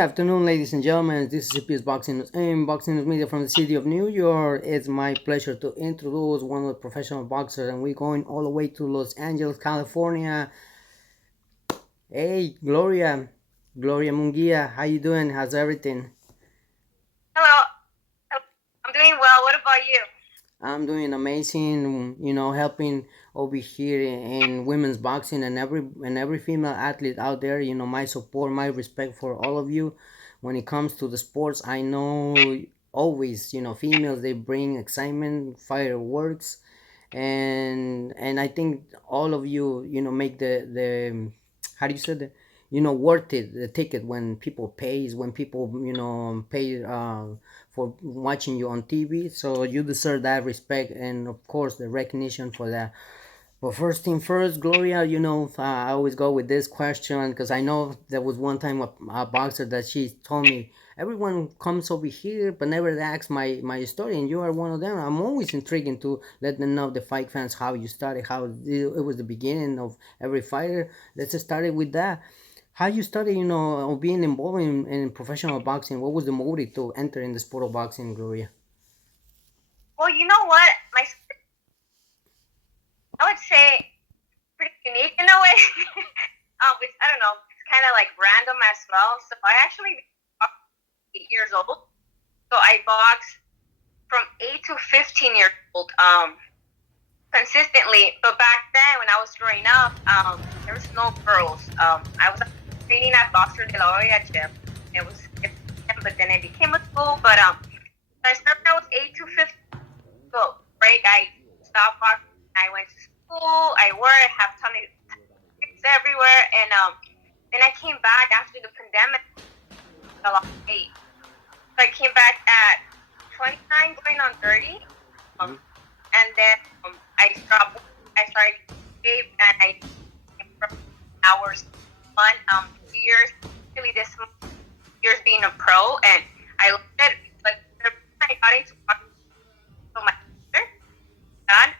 afternoon, ladies and gentlemen. This is CPS Boxing News and Boxing News Media from the city of New York. It's my pleasure to introduce one of the professional boxers, and we're going all the way to Los Angeles, California. Hey, Gloria Munguilla, how you doing? How's everything? Hello. I'm doing well. What about you? I'm doing amazing. Helping over here in women's boxing and every female athlete out there. My support, my respect for all of you. When it comes to the sports, I know always, females they bring excitement, fireworks, and I think all of you, make the how do you say that? Worth it the ticket when people pays when people pay for watching you on TV. So you deserve that respect and of course the recognition for that. But first thing first, Gloria, I always go with this question because I know there was one time a boxer that she told me, everyone comes over here but never asks my story, and you are one of them. I'm always intrigued to let them know, the fight fans, how you started, how it was the beginning of every fighter. Let's just start it with that. How you started, of being involved in professional boxing? What was the motive to enter in the sport of boxing, Gloria? Well, you know what? I would say pretty unique in a way. I don't know. It's kind of like random as well. So I actually boxed 8 years old. So I boxed from 8 to 15 years old, consistently. But back then, when I was growing up, there was no girls. I was training at Boxer de la Hoya gym. It was, but then it became a school. But I started. I was 8 to 15. So break, I stopped boxing. I went to school. I worked, have ton of kids everywhere, and then I came back after the pandemic. I lost weight. So I came back at 29, going on 30, and then I stopped. I started shape, and I from hours, 2 years, really this years being a pro, and I loved it. But I got into boxing, so my sister, dad,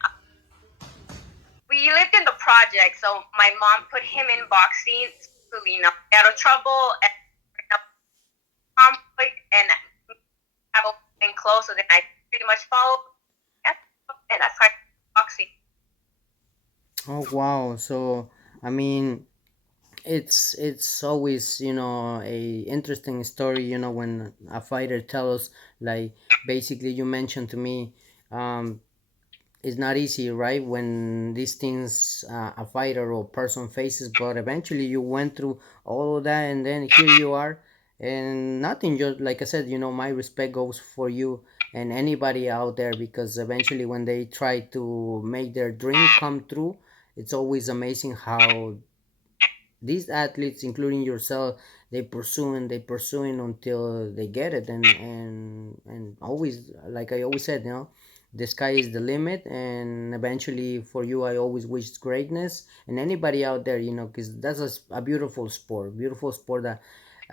we lived in the project, so my mom put him in boxing to, get out of trouble and conflict and have been close. So then I pretty much followed, yeah, and I started boxing. Oh wow! So I mean, it's always a interesting story. When a fighter tells us, like, basically you mentioned to me, um, it's not easy, right? When these things a fighter or person faces, but eventually you went through all of that, and then here you are, and nothing. Just like I said, my respect goes for you and anybody out there, because eventually when they try to make their dream come true, it's always amazing how these athletes, including yourself, they pursuing until they get it, and always, like I always said, the sky is the limit, and eventually for you I always wish greatness, and anybody out there, because that's a beautiful sport that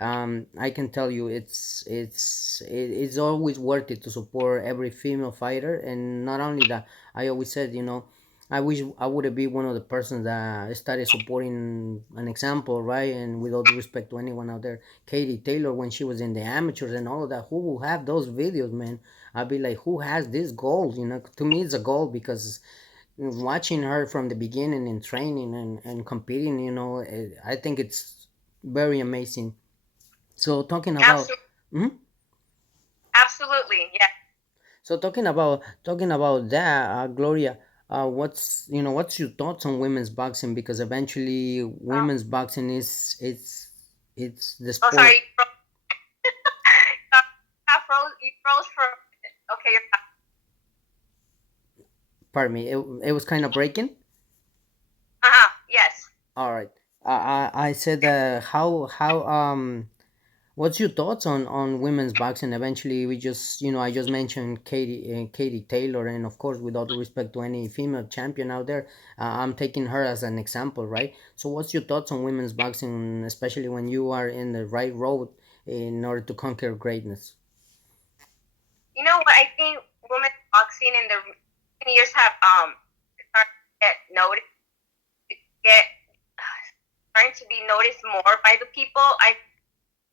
I can tell you it's always worth it to support every female fighter. And not only that, I always said, I wish I would be one of the persons that started supporting an example, right? And with all due respect to anyone out there, Katie Taylor, when she was in the amateurs and all of that, who will have those videos, man? I'd be like, who has this goal? To me, it's a goal, because watching her from the beginning in training and competing, I think it's very amazing. So talking about, Absolutely, mhm. absolutely, yeah. So talking about that, Gloria, what's your thoughts on women's boxing? Because eventually, Um, women's boxing it's the oh, sorry, sport. you froze for. Okay, you're back. Pardon me, it was kind of breaking. Yes. All right, I said, what's your thoughts on women's boxing? Eventually, I just mentioned Katie Taylor, and of course, with all due respect to any female champion out there, I'm taking her as an example, right? So, what's your thoughts on women's boxing, especially when you are in the right road in order to conquer greatness? You know what? I think women's boxing in the recent years have started to get noticed, get starting to be noticed more by the people. I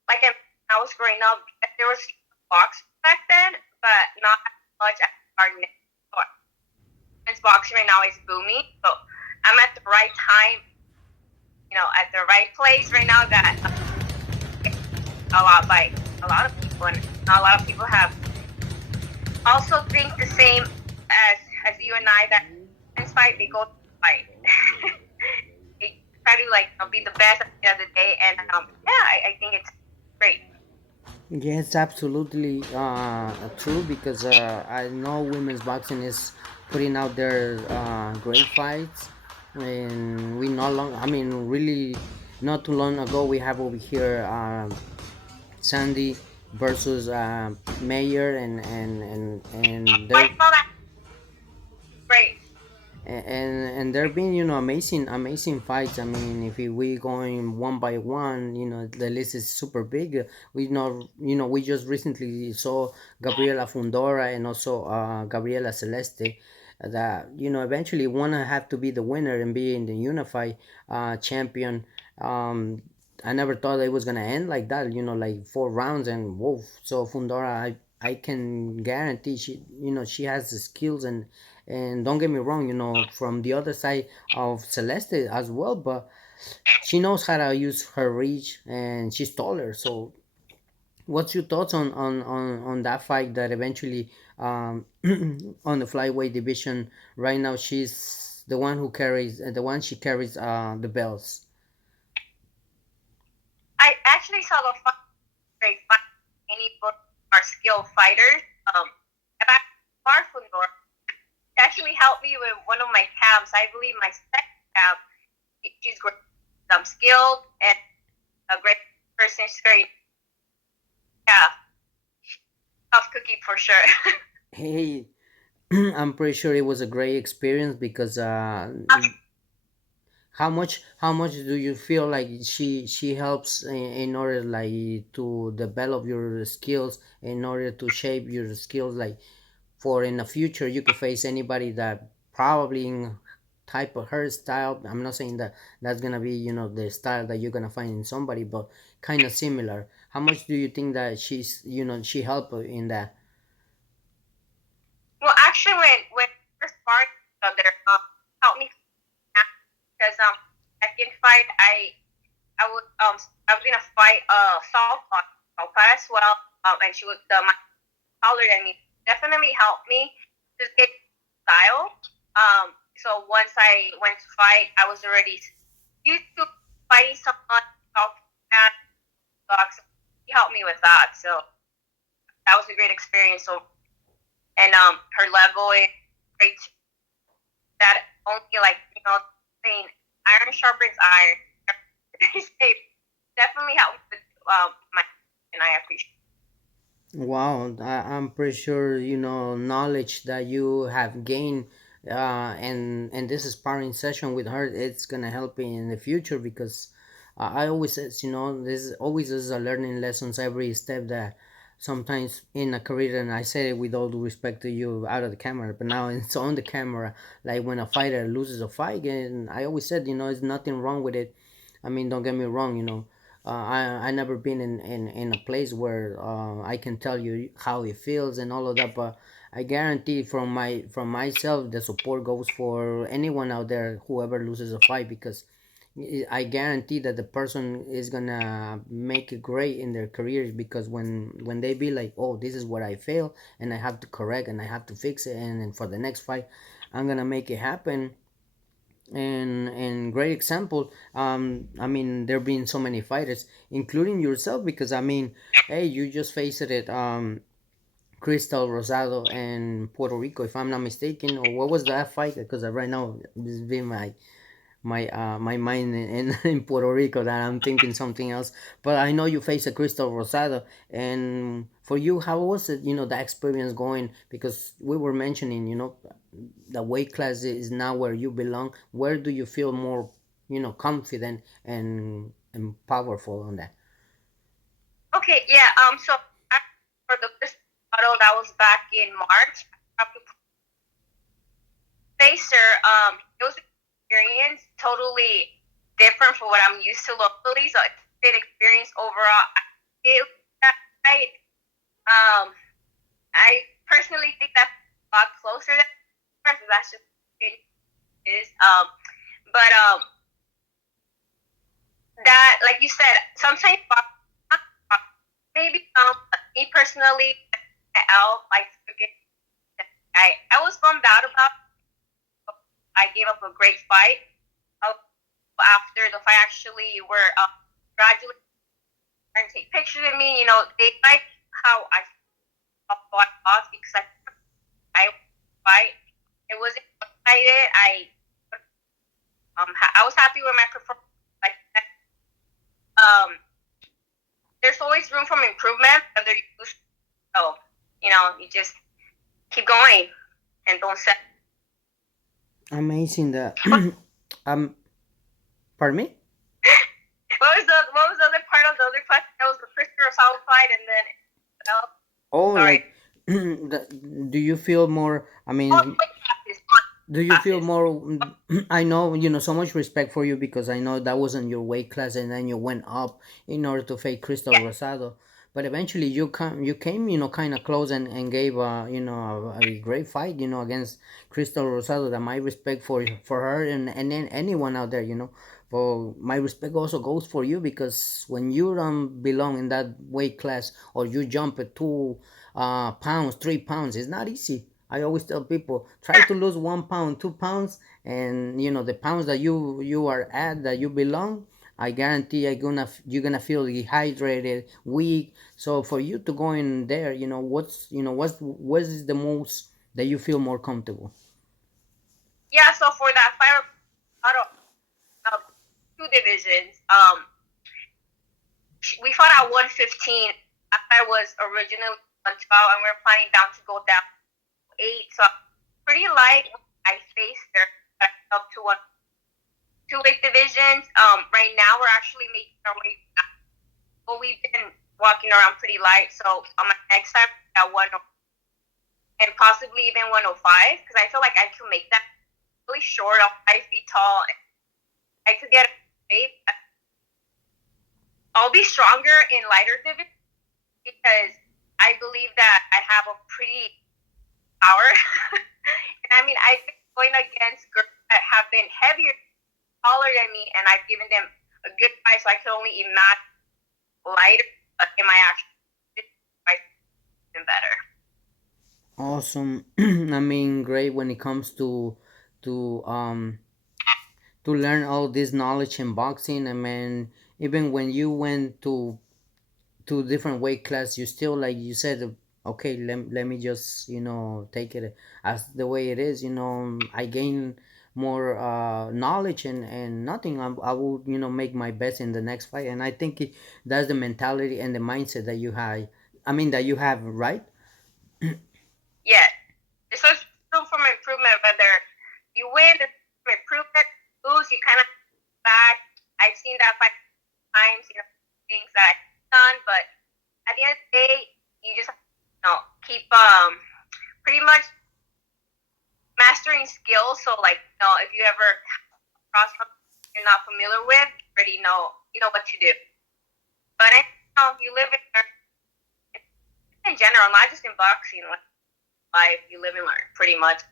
like I was growing up, there was boxing back then, but not as much as our men's boxing right now is booming. So I'm at the right time, at the right place right now that a lot by a lot of people, and not a lot of people have also think the same as you and I that men's fight they go to fight. They try to be the best at the end of the day, and yeah, I think it's great. Yes, absolutely true because I know women's boxing is putting out their great fights, and we no long. I mean, really, not too long ago we have over here Sandy versus Mayer, and I they're saw that great. and there been amazing fights. I mean, if we going one by one, the list is super big. We just recently saw Gabriela Fundora and also Gabriela Celeste, that eventually wanna have to be the winner and be in the unified champion. I never thought it was gonna end like that, like 4 rounds and whoa. So Fundora, I can guarantee she has the skills, and don't get me wrong, from the other side of Celeste as well, but she knows how to use her reach, and she's taller. So what's your thoughts on that fight that eventually on the flyweight division right now she's the one who carries the one she carries the belts. I actually saw the fight great fight. Any both are skilled fighters. About far from North, she actually helped me with one of my camps. I believe my second camp. She's great. Skilled and a great person. She's very yeah tough cookie for sure. Hey, I'm pretty sure it was a great experience because how much do you feel like she helps in order like to develop your skills, in order to shape your skills, like for in the future you could face anybody that probably in type of her style. I'm not saying that that's gonna be the style that you're gonna find in somebody, but kind of similar. How much do you think that she helped in that? Well, actually, when we first started together, helped me because second fight I would I was gonna fight Southpaw as well, and she was my taller than me. Definitely helped me to get style. So once I went to fight, I was already used to fighting someone Southpaw box. He helped me with that, so that was a great experience. So and her level is great. That only saying iron sharpens iron. They definitely helped with my and I appreciate. Wow, I'm pretty sure knowledge that you have gained, and this sparring session with her, it's gonna help you in the future because I always says this always is a learning lessons every step that sometimes in a career, and I say it with all due respect to you out of the camera, but now it's on the camera. Like when a fighter loses a fight, and I always said there's nothing wrong with it. I mean, don't get me wrong, I never been in a place where I can tell you how it feels and all of that, but I guarantee from myself the support goes for anyone out there whoever loses a fight, because I guarantee that the person is gonna make it great in their careers, because when they be like, oh, this is what I fail and I have to correct and I have to fix it, and then for the next fight I'm gonna make it happen. And great example, I mean, there been so many fighters including yourself, because I mean, hey, you just faced it, Crystal Rosado and Puerto Rico, if I'm not mistaken. Or what was that fight? Because right now this has been my mind in Puerto Rico, that I'm thinking something else. But I know you faced a Crystal Rosado, and for you, how was it? That experience going, because we were mentioning, the weight class is now where you belong. Where do you feel more, confident and powerful on that? Okay, yeah. So for the first battle that was back in March, Facer, it was an experience totally different from what I'm used to locally. So it's a great experience overall. It fight. Um, I personally think that's a lot closer than first. That's just it is. But that, like you said, sometimes maybe me personally, I like to forget. I was bummed out about. I gave up a great fight. After the fight, actually, were graduating and take pictures of me. You know, they like how I lost because I fight. It wasn't excited. I was happy with my performance. Like there's always room for improvement. Whether you lose, so you know, you just keep going and don't set. Amazing that. um, pardon me. What was the other part of the other question? That was the Christopher Rosado fight, and then Oh, sorry. like, do you feel more? I Oh, mean, classes. do you feel Classes. more? I know, so much respect for you because I know that wasn't your weight class, and then you went up in order to face Crystal Yeah. Rosado. But eventually, you came, kind of close and gave, a great fight, against Crystal Rosado. That my respect for her and then anyone out there, But my respect also goes for you because when you don't belong in that weight class or you jump at 2 pounds, 3 pounds, it's not easy. I always tell people try to lose 1 pound, 2 pounds, and the pounds that you are at that you belong. I guarantee you're gonna feel dehydrated, weak. So for you to go in there, what is the most that you feel more comfortable? Yeah. So for that fire out of two divisions, we fought at 115. I was originally 112, and we were planning down to go down to 8. So pretty light. I faced her up to one two weight divisions. Right now we're actually making our way down. Well, we've been walking around pretty light. So on my next time at 1 and possibly even 105 because I feel like I can make that really short. I'm 5 feet tall. I could get shape. I'll be stronger in lighter divisions because I believe that I have a pretty power. And I mean, I've been going against girls that have been heavier, taller than me, and I've given them a good fight. So I can only imagine lighter in my actual fight better. Awesome. I mean, great when it comes to um to learn all this knowledge in boxing. I mean, even when you went to different weight class, you still, like you said, okay, let me just take it as the way it is. I gain more knowledge and nothing. I will make my best in the next fight, and I think that's the mentality and the mindset that you have. I mean that you have, right? Yeah, there's room for improvement. Whether you win, there's improvement. Lose, you kind of back. I've seen that fight times. You know, things that I've done, but at the end of the day, you just keep pretty much mastering skills. So like if you ever cross something you're not familiar with, you already know what to do. But you live in general, not just in boxing. Life, you live and learn pretty much.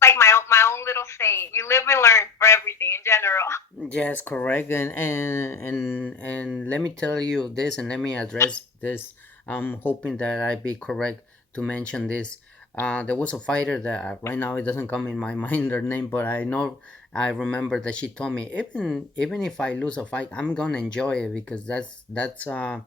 Like my own little saying, you live and learn for everything in general. Yes, correct. And let me tell you this, and let me address this. I'm hoping that I be correct to mention this. There was a fighter that right now it doesn't come in my mind her name, but I remember that she told me even if I lose a fight, I'm gonna enjoy it because that's an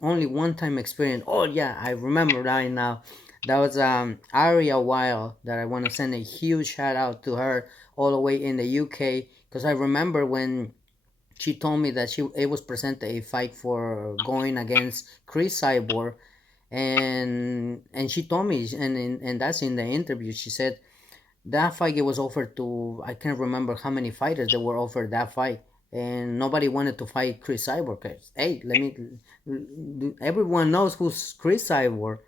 only one time experience. Oh yeah, I remember right now. That was Aria Wild that I want to send a huge shout out to her all the way in the UK because I remember when she told me that it was presented a fight for going against Chris Cyborg, and she told me, and that's in the interview, she said that fight was offered to, I can't remember how many fighters that were offered that fight, and nobody wanted to fight Chris Cyborg. 'Cause, hey, everyone knows who's Chris Cyborg.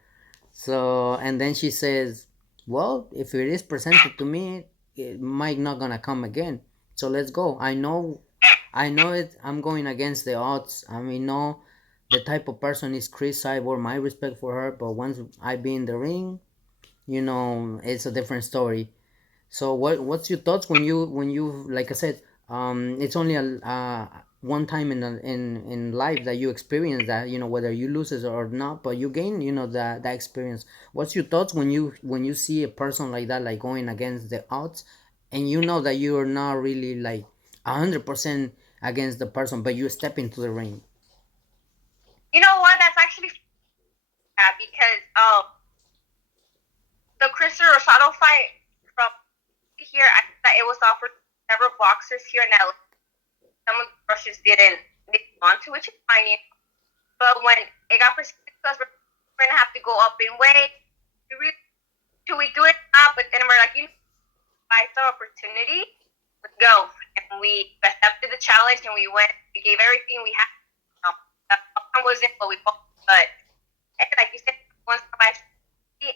So and then she says, well, if it is presented to me, it might not gonna come again. So let's go. I know it. I'm going against the odds. I mean, no. the type of person is Chris Cyborg. My respect for her, but once I be in the ring, it's a different story. So what's your thoughts when you like I said, it's only a one time in life that you experience that, whether you lose it or not, but you gain, that experience. What's your thoughts when you see a person like that, like going against the odds, and you know that you are not really like 100% against the person, but you step into the ring. You know what? That's actually because the Chris Rosado fight from here, I thought it was offered to several boxers here in LA. Some of the rushes didn't want to, which is fine. But when it got presented to us, we're gonna have to go up in weight. We really, should we do it now? But then we're like, I saw opportunity. Let's go. And we accepted the challenge, and we went. We gave everything we had. The outcome wasn't what we thought, but like you said, once I see,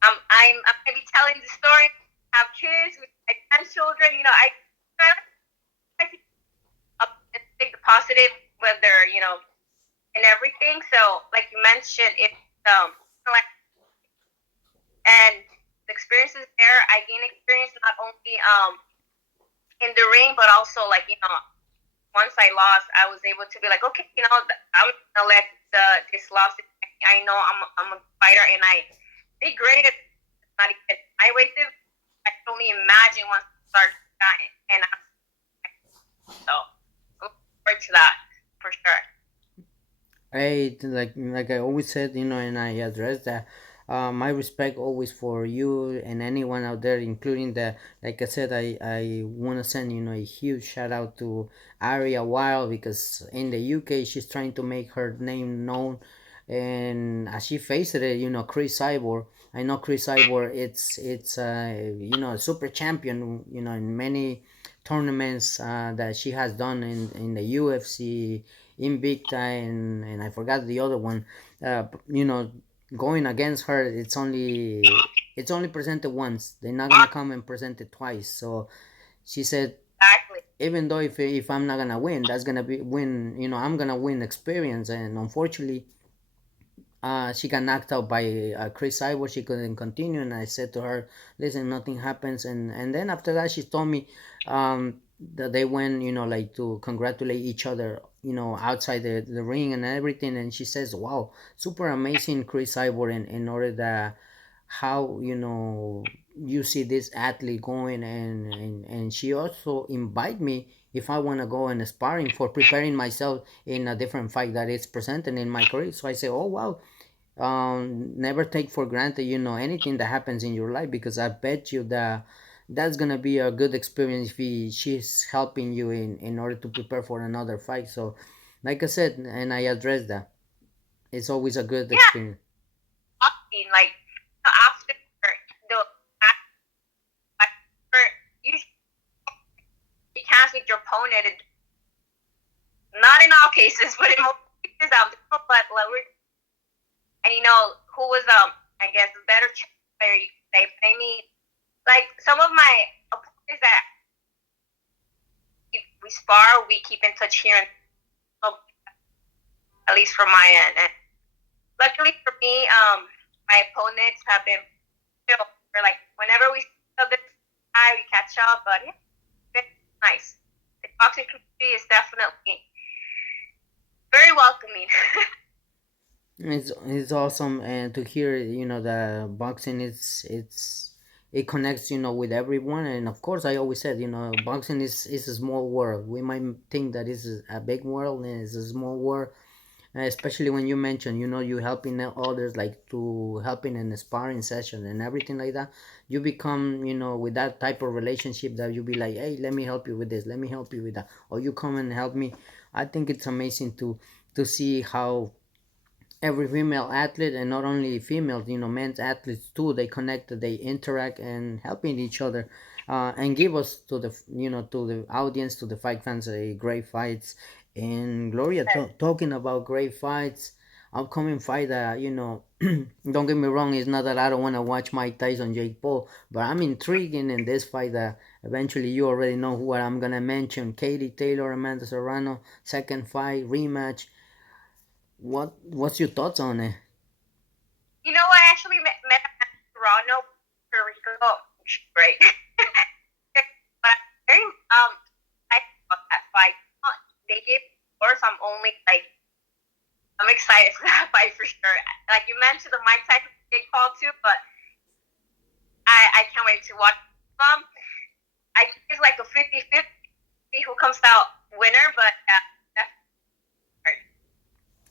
I'm gonna be telling the story. Have kids with my grandchildren. I take the positive, whether and everything. So, like you mentioned, it's like and the experiences there. I gain experience not only in the ring, but also like once I lost, I was able to be like, okay, I'm gonna let this loss. I know I'm a fighter, and I did great. It's not even my weight. I can only imagine once I start that, and so look forward to that for sure. Like I always said, and I address that. My respect always for you and anyone out there, including the like I said, I want to send a huge shout out to Aria Wild, because in the UK she's trying to make her name known, and as she faced it, Chris Cyborg. I know Chris Cyborg. It's a super champion. In many tournaments that she has done in the UFC, Invicta, and I forgot the other one. Going against her, it's only presented once. They're not gonna come and present it twice. So she said, Exactly. even though if I'm not gonna win, that's gonna be win. I'm gonna win experience, and unfortunately, she got knocked out by Chris Cyborg. She couldn't continue, and I said to her, "Listen, nothing happens." And then after that, she told me that they went, like to congratulate each other, outside the ring and everything. And she says, "Wow, super amazing, Chris Cyborg, in order that how you see this athlete going." And she also invite me if I want to go and sparring for preparing myself in a different fight that is presented in my career. So I say, oh wow, never take for granted anything that happens in your life, because I bet you that that's gonna be a good experience if she's helping you in order to prepare for another fight. So like I said, and I addressed that, it's always a good Yeah, experience. like after the after you cast with your opponent, not in all cases, but in most cases, but and who was I guess a better player you could say. But I mean, like some of my opponents that we spar, we keep in touch here, and at least from my end. And luckily for me, my opponents have been for like whenever we see this guy, we catch up. But yeah, it's nice. The boxing community is definitely very welcoming. It's awesome, and to hear the boxing, it connects with everyone. And of course, I always said boxing is a small world. We might think that it's a big world, and it's a small world. Especially when you mention you helping others, like to helping in a sparring session and everything like that. You become with that type of relationship that you be like, hey, let me help you with this, let me help you with that, or you come and help me. I think it's amazing to see how every female athlete, and not only females, men's athletes too, they connect, they interact and helping each other, and give us to the audience, to the fight fans, great fights. And Gloria, talking about great fights, upcoming fight that don't get me wrong, it's not that I don't want to watch Mike Tyson, Jake Paul, but I'm intrigued in this fight that eventually you already know who I'm gonna mention: Katie Taylor, Amanda Serrano, second fight rematch. what's your thoughts on it? You know, I actually met him in Serrano, Puerto Rico. Oh, right. But very I about that fight. They gave, of course, I'm excited for that fight for sure. Like you mentioned, the Mike Tyson big call too, but I can't wait to watch them. I think it's like a 50-50 who comes out winner, but that's hard.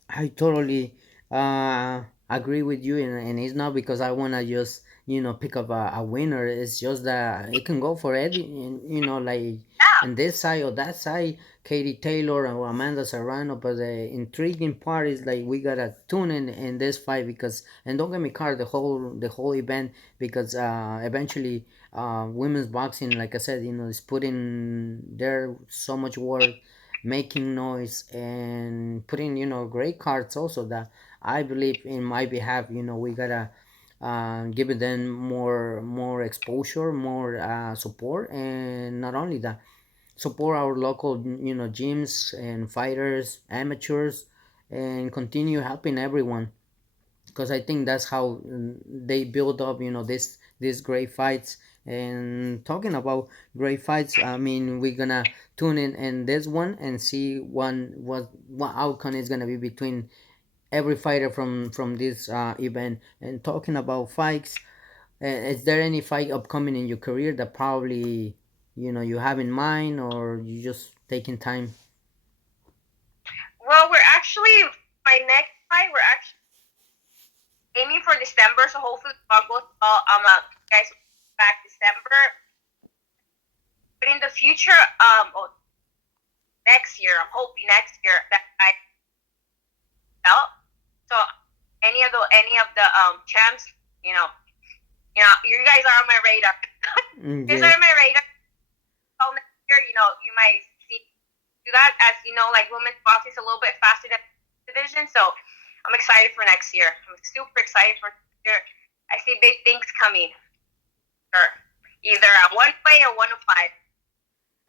I totally agree with you, and it's not because I wanna just pick up a winner. It's just that it can go for any, like Yeah. in this side or that side, Katie Taylor or Amanda Serrano. But the intriguing part is like we gotta tune in this fight because, and don't get me caught the whole event because eventually women's boxing, like I said, is putting there so much work, making noise and putting great cards also that I believe in my behalf. We gotta give them more exposure, more support, and not only that, support our local gyms and fighters, amateurs, and continue helping everyone because I think that's how they build up, these great fights. And talking about great fights, I mean, we're gonna tune in this one and see what outcome is gonna be between every fighter from this event. And talking about fights, is there any fight upcoming in your career that probably you have in mind, or you just taking time? Well, we're actually my next fight. We're actually aiming for December, so hopefully all goes well. Guys, back December. But in the future, next year, I'm hoping next year that I belt. So any of the champs, you know, you guys are on my radar. You guys Yeah. are on my radar. So next year, you might see do that as like women's boxing is a little bit faster than division. So I'm excited for next year. I'm super excited for next year. I see big things coming. Sure. Either at 1 way or 105.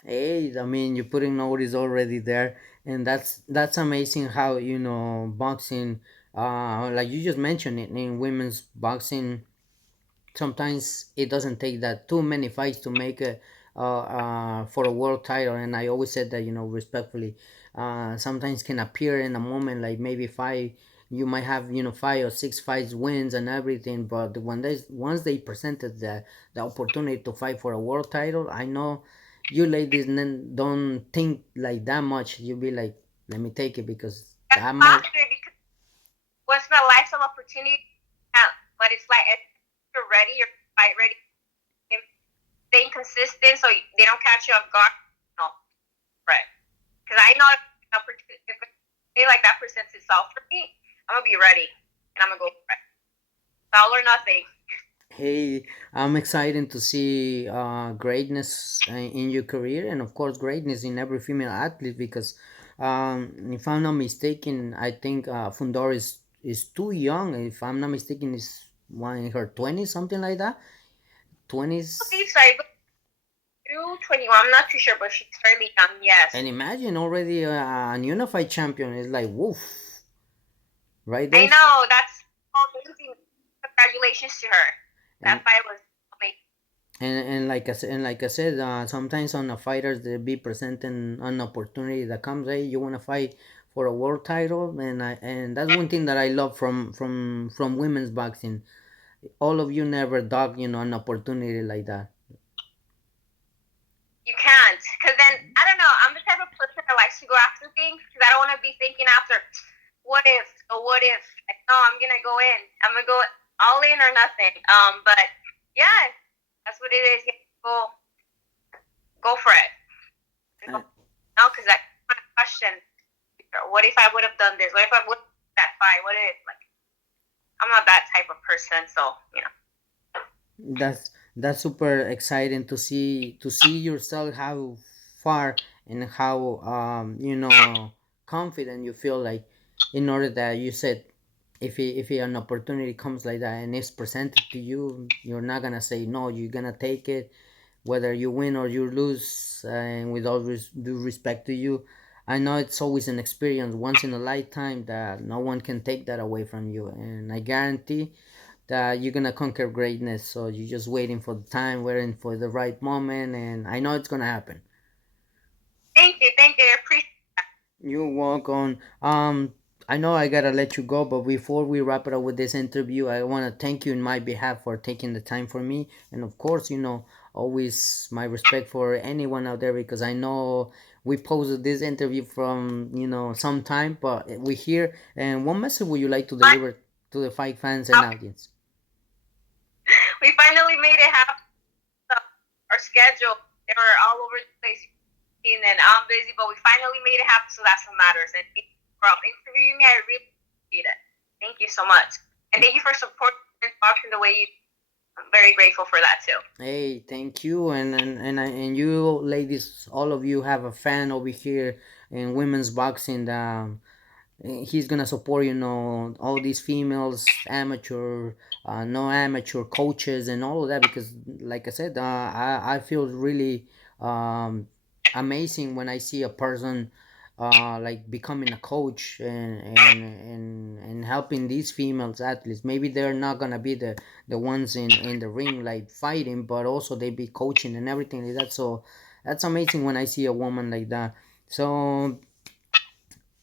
Hey, I mean, you're putting notice already there, and that's amazing how boxing, like you just mentioned it in women's boxing. Sometimes it doesn't take that too many fights to make a for a world title, and I always said that respectfully. Sometimes can appear in a moment like maybe five. You might have 5 or 6 fights wins and everything, but once they presented the opportunity to fight for a world title, I know you ladies don't think like that much. You be like, let me take it because That's that might. faster because once in a lifetime opportunity, but it's like if you're ready, you're fight ready, staying consistent so they don't catch you off guard. No, right. Because I know if they like that presents itself for me, I'm gonna be ready and I'm gonna go for it. It's all or nothing. Hey, I'm excited to see greatness in your career, and of course, greatness in every female athlete. Because, if I'm not mistaken, I think Fundora is too young. If I'm not mistaken, is one in her 20s, something like that. 20s, Sorry, but 21. I'm not too sure, but she's fairly young. Yes, and imagine already a unified champion. Is like woof, right I there. know. That's amazing. Congratulations to her. That And fight was amazing. and like I said, sometimes on the fighters they be presenting an opportunity that comes. Hey, you want to fight for a world title, and that's one thing that I love from women's boxing. All of you never dog an opportunity like that. You can't, because then I don't know. I'm the type of person that likes to go after things because I don't want to be thinking after what if or what if. Like, no, I'm gonna go in. I'm gonna go all in or nothing. But yeah, that's what it is. You go for it. No, Uh, because that question. What if I would have done this? What if I would have that fight? What if like I'm not that type of person, so that's super exciting to see yourself how far and how confident you feel like in order that you said if an opportunity comes like that and it's presented to you, you're not gonna say no. You're gonna take it, whether you win or you lose. And with all due respect to you, I know it's always an experience once in a lifetime that no one can take that away from you, and I guarantee that you're gonna conquer greatness. So you're just waiting for the time, waiting for the right moment, and I know it's gonna happen. Thank you. I appreciate. You're welcome. I know I gotta let you go, but before we wrap it up with this interview, I wanna thank you in my behalf for taking the time for me, and of course, always my respect for anyone out there because I know we posted this interview from some time, but we're here. And what message would you like to deliver to the fight fans and audience? We finally made it happen. Our schedule, they were all over the place, and I'm busy, but we finally made it happen. So that's what matters. And thank you for interviewing me. I really appreciate it. Thank you so much, and thank you for supporting and talking the way you. I'm very grateful for that too. Hey, thank you, and you ladies, all of you have a fan over here in women's boxing. He's gonna support all these females, amateur, no amateur coaches and all of that because like I said, I feel really um, amazing when I see a person like becoming a coach and helping these females athletes. Maybe they're not gonna be the ones in the ring like fighting, but also they be coaching and everything like that. So that's amazing when I see a woman like that. So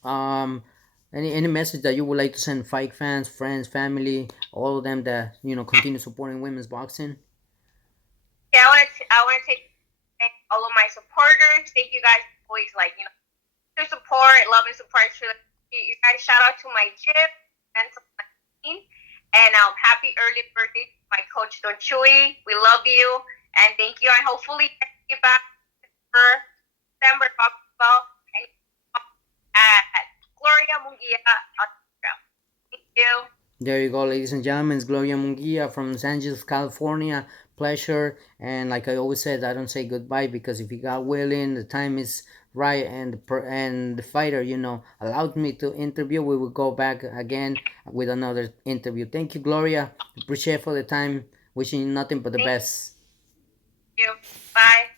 um, any message that you would like to send fight fans, friends, family, all of them that continue supporting women's boxing? Yeah, I want to thank all of my supporters. Thank you guys always your support, love and support. You guys shout out to my gym and to my team. And happy early birthday to my coach Don Chui. We love you and thank you. And hopefully get you back for December talking about at Gloria Munguilla. Thank you. There you go, ladies and gentlemen. It's Gloria Munguilla from Los Angeles, California. Pleasure. And like I always said, I don't say goodbye because if you got willing, the time is right, and the fighter, allowed me to interview, we will go back again with another interview. Thank you, Gloria. Appreciate for the time. Wishing you nothing but the Thank best. you. Bye.